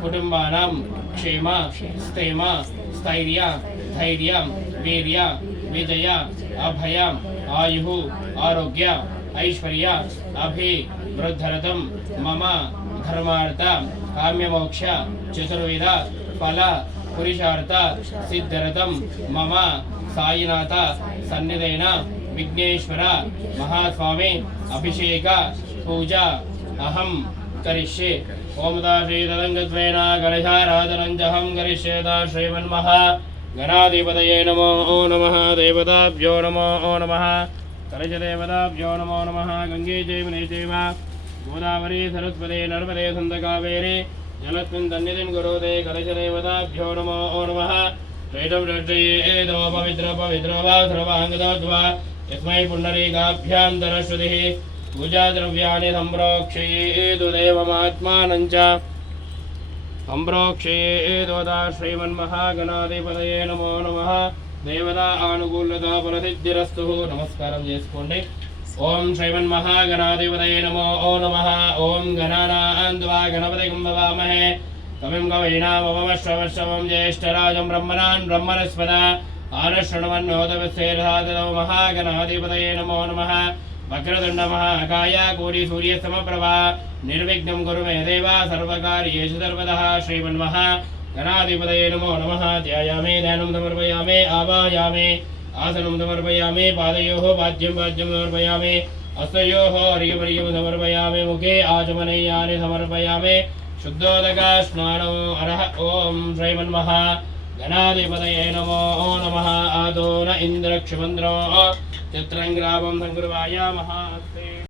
कुटुंबानां क्षेम स्थैर्य स्थैर्य धैर्य वीर्य विजय अभय आयु आरोग्य ऐश्वर्य अभिवृद्धरतं मम धर्मार्थ काम्यमोक्ष चतुर्विध फल पुरुषार्थ सिद्धरतं मम साईनाथ सन्निधेन विघ्नेश्वर महास्वामी अभिषेक पूजा अहं करिष्ये। ओम श्रीतदंगत्वेन गणेशाराधनञ्जहं करिष्ये। श्रीमन्महा गणाधिपतये नमो नमः। देवताभ्यो नमो नमः। कलशदेवताभ्यो नमो नमः। गंगे जैवने चैव गोदावरी सरस्वती नर्मदे सन्तकावेरी जलस्मिन् सन्निधिं कुरुते। कलशदेवताभ्यो नमो नमः। श्रेष्ठं श्रेष्ठयेदो पवित्र पवित्रो वा सर्वाङ्गदोद्वा यस्मै पुण्डरीकाभ्यां तरश्रुतिः पूजाद्रव्याणि सम्प्रोक्षयेतु देवमात्मानं च सम्प्रोक्षयेतु श्रीमन्महागणाधिपतये नमो नमः। देवता अनुकूलता फलसिद्धिरस्तु। नमस्कारं చేసుకోండి। ओम श्रीमन्महागणाधिपतये नमो नमः। ओम गणानां त्वा गणपतिं भवामहे कविं कवीनामवमश्रवश्रवं ज्येष्ठराजं ब्रह्मणान् ब्रह्मणस्पद आनशृण्वन्नोदविस्तेर्धातौ महागणाधिपतये नमो नमः। वक्रतुण्ड महाकाय कोटिसूर्यसमप्रभा निर्विघ्नं कुरु मे देव सर्वकार्येषु सर्वदा। श्रीमन्महागणाधिपतये नमो नमः। ध्यायामि ध्यानं समर्पयामि आवाहयामि आसनं समर्पयामि पादयोः पाद्यं पाद्यं समर्पयामि हस्तयोः अर्घ्यमर्घ्यं समर्पयामि मुखे आचमनीयानि समर्पयामि शुद्धोदक स्नानो अरह। ओम श्रीमन्महागणाधिपतये नमो नमः। आदो न इन्द्रक्षमन्द्रो चित्रं ग्रामं संकुर्वायामः।